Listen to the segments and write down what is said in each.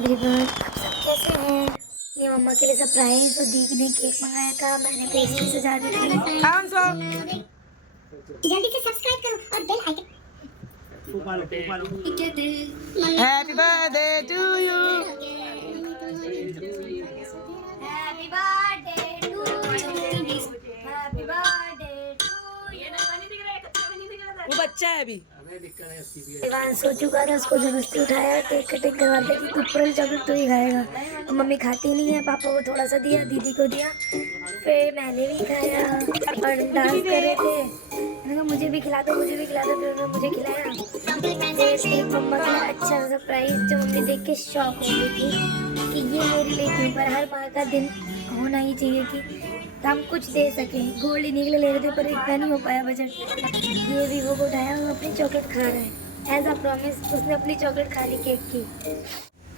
Everyone, आप सब कैसे हैं? ये मम्मा के लिए सरप्राइज और दी ने केक मंगाया था, मैंने पेस्ट्री सजा दी थी। जल्दी से सब्सक्राइब करो और bell icon. Happy birthday to you. Happy birthday to you. Happy birthday to you. वो बच्चा है अभी। इवान सो चुका था, उसको जबरदस्ती उठाया, केक कटिंग करवा दी कि ऊपर चॉकलेट तो ही खाएगा। तो मम्मी खाती नहीं है, पापा को थोड़ा सा दिया, दीदी को दिया, फिर मैंने भी खाया और डांस कर रहे थे। मैंने कहा मुझे भी खिला दो, मुझे भी खिला दो, फिर उन्होंने मुझे खिलाया। फिर एक मम्मा का अच्छा सरप्राइज जो मम्मी देख के शॉक हो गई थी कि ये मेरे लिए थी, पर हर माँ का दिन होना ही चाहिए कि हम कुछ दे सकें। गोल्ड इन्हीं के लिए ले रहे थे पर इतना नहीं हो पाया बजट। ये वीवो को उठाया, वो अपनी चॉकलेट खा रहा है एज अ प्रॉमिस। उसने अपनी चॉकलेट खा ली केक की।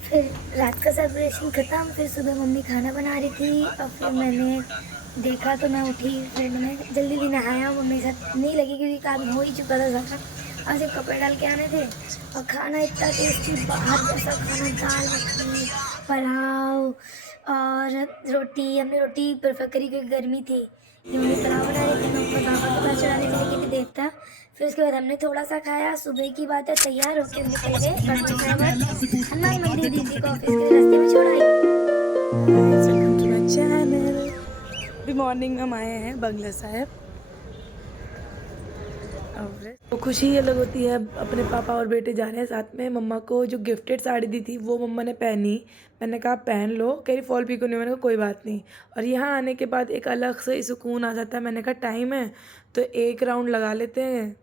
फिर रात का सेलिब्रेशन ख़त्म, फिर सुबह मम्मी खाना बना रही थी और फिर मैंने देखा तो मैं उठी, फिर मैंने जल्दी भी नहाया। मम्मी के साथ नहीं लगी क्योंकि काम हो ही चुका था सारा, और सिर्फ कपड़े डाल के आने थे। और खाना इतना टेस्टी, बाहर जैसा खाना, दाल मखनी, पुलाव और रोटी। हमने रोटी प्रेफर करी क्योंकि गर्मी थी। ये मम्मी पुलाव बना रही थी, मैं ऊपर पापा के पास चढ़ाने के लिए कि देवता। फिर उसके बाद हमने थोड़ा सा खाया। सुबह की बात है, तैयार होकर निकल गए हनुमान मंदिर। दीदी को ऑफिस के रास्ते में छोड़ा। Welcome to my channel. अभी मॉर्निंग में हम आए हैं बंगला साहिब। तो खुशी अलग होती है, अपने पापा और बेटे जा रहे हैं साथ में। मम्मा को जो गिफ्टेड साड़ी दी थी वो मम्मा ने पहनी। मैंने कहा पहन लो, कह रही फॉल पिको नहीं। मैंने कहा कोई बात नहीं। और यहाँ आने के बाद एक अलग से सुकून आ जाता है। मैंने कहा टाइम है तो एक राउंड लगा लेते हैं।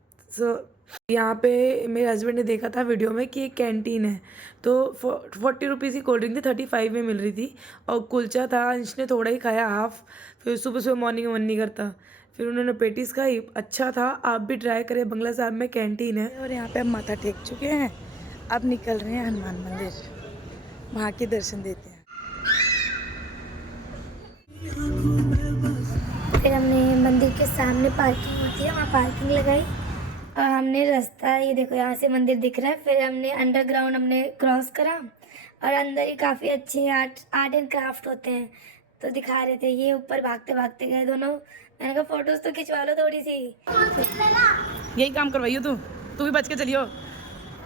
यहाँ पे मेरे हस्बैंड ने देखा था वीडियो में कि एक कैंटीन है, तो 40 रुपीज़ की कोल्ड ड्रिंक थी, 35 में मिल रही थी। और कुलचा था, अंश ने थोड़ा ही खाया, हाफ। फिर सुबह सुबह मॉर्निंग में मन नहीं करता, फिर उन्होंने पेटीज खाई, अच्छा था। आप भी ट्राई करें, बंगला साहब में कैंटीन है। और यहाँ पे हम माथा टेक चुके हैं, अब निकल रहे हैं हनुमान मंदिर, वहाँ के दर्शन देते हैं। फिर हमने मंदिर के सामने पार्किंग होती है, वहाँ पार्किंग लगाई और हमने रास्ता, ये देखो यहाँ से मंदिर दिख रहा है। फिर हमने अंडरग्राउंड हमने क्रॉस करा और अंदर ही काफ़ी अच्छे आर्ट एंड क्राफ्ट होते हैं, तो दिखा रहे थे। ये ऊपर भागते भागते गए दोनों। मैंने कहा फोटोज तो खिंचवा लो थोड़ी सी। यही काम करवाइयो तू भी बच के चलियो,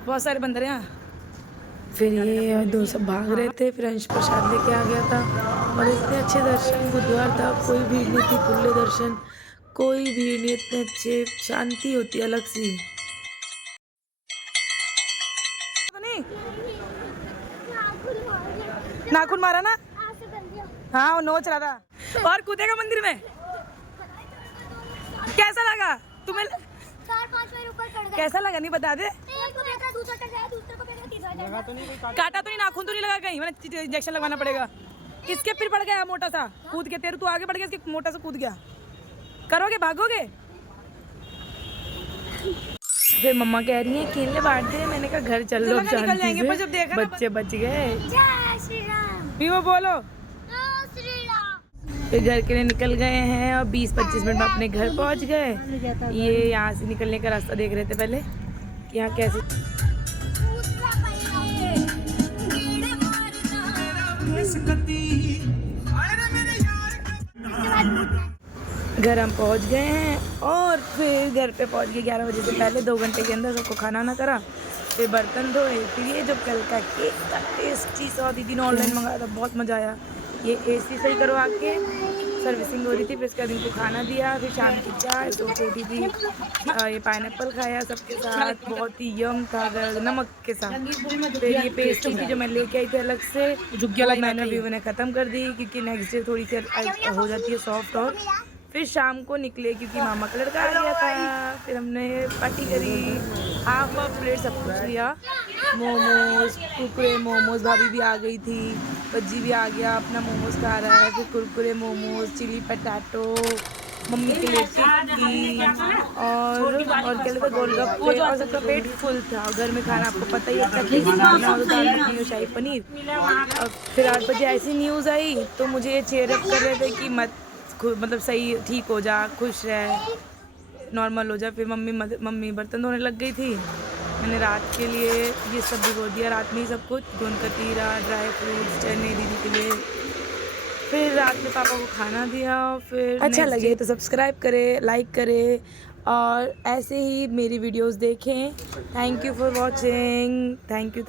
बहुत सारे बंदर हैं यहाँ। फिर ये दो सब भाग रहे थे, फिर अंश प्रसाद लेके आ गया था। और इतने अच्छे दर्शन, बुधवार था, कोई भीड़ नहीं थी, खुले दर्शन, कोई भीड़ नहीं, इतने अच्छे, शांति होती है अलग सी। नाखून मारा ना? हाँ, वो नोच रहा था। और कूदेगा मंदिर में? कैसा लगा तुम्हें? 4-5 बार ऊपर चढ़ गए। कैसा लगा नहीं बता दे। एक को देखा, दूसरा चढ़ गया, दूसरे को देखा, तीसरा चढ़ गया। काटा तो नहीं, नाखून तो नहीं लगा कहीं? मैंने इंजेक्शन लगवाना पड़ेगा। इसके फिर पड़ गया मोटा सा, कूद के। तेरे तू आगे बढ़ गया, इसके मोटा सा कूद गया। करोगे, भागोगे? फिर मम्मा कह रही है केले बांट दे। मैंने कहा घर चल लो, निकल जाएंगे, पर जब देखा बच्चे बच गए। जय श्री राम। वो बोलो। जय श्री राम। फिर घर के लिए निकल गए हैं और 20-25 मिनट में अपने घर पहुंच गए। ये यहाँ से निकलने का रास्ता देख रहे थे पहले कि यहाँ कैसे। घर हम पहुंच गए हैं और फिर घर पे पहुंच गए 11 बजे से पहले। 2 घंटे के अंदर सबको खाना ना करा, फिर बर्तन धोए। फिर ये जो कल का केक था टेस्टी सा, दीदी ने ऑनलाइन मंगाया था, बहुत मज़ा आया। ये AC सही करवा के सर्विसिंग हो रही थी, फिर उसके बाद इनको खाना दिया। फिर शाम की चाय, तो फिर दीदी ये पाइनएप्पल खाया सबके साथ, बहुत ही यम था नमक के साथ। फिर ये पेस्ट्री की जो मैं लेके आई थी अलग से, मैंने भी उन्हें ख़त्म कर दी क्योंकि नेक्स्ट डे थोड़ी सी हो जाती है सॉफ्ट। और फिर शाम को निकले क्योंकि मामा का लड़का आ गया था। फिर हमने पार्टी करी, हाफ प्लेट सब कुछ लिया। मोमोज, कुरकुरे मोमोज, भाभी भी आ गई थी, बज्जी भी आ गया, अपना मोमोज खा रहा है। फिर Kurkure momos, chilli potato, mummy के लिए टिक्की और क्या लेता, गोलगप्पे, और सबका पेट फुल था। घर में खाना आपको पता ही है, शाही पनीर। और फिर 8 बजे ऐसी न्यूज़ आई तो मुझे चेयर अप कर रहे थे कि मतलब सही ठीक हो जा, खुश रह, नॉर्मल हो जा। फिर मम्मी बर्तन धोने लग गई थी, मैंने रात के लिए ये सब भिगो दिया, रात में ही सब कुछ, गोंद कतीरा, ड्राई फ्रूट्स, चने दीदी के लिए। फिर रात में पापा को खाना दिया। फिर अच्छा लगे तो सब्सक्राइब करें, लाइक करें और ऐसे ही मेरी वीडियोस देखें। Thank you for watching. Thank you.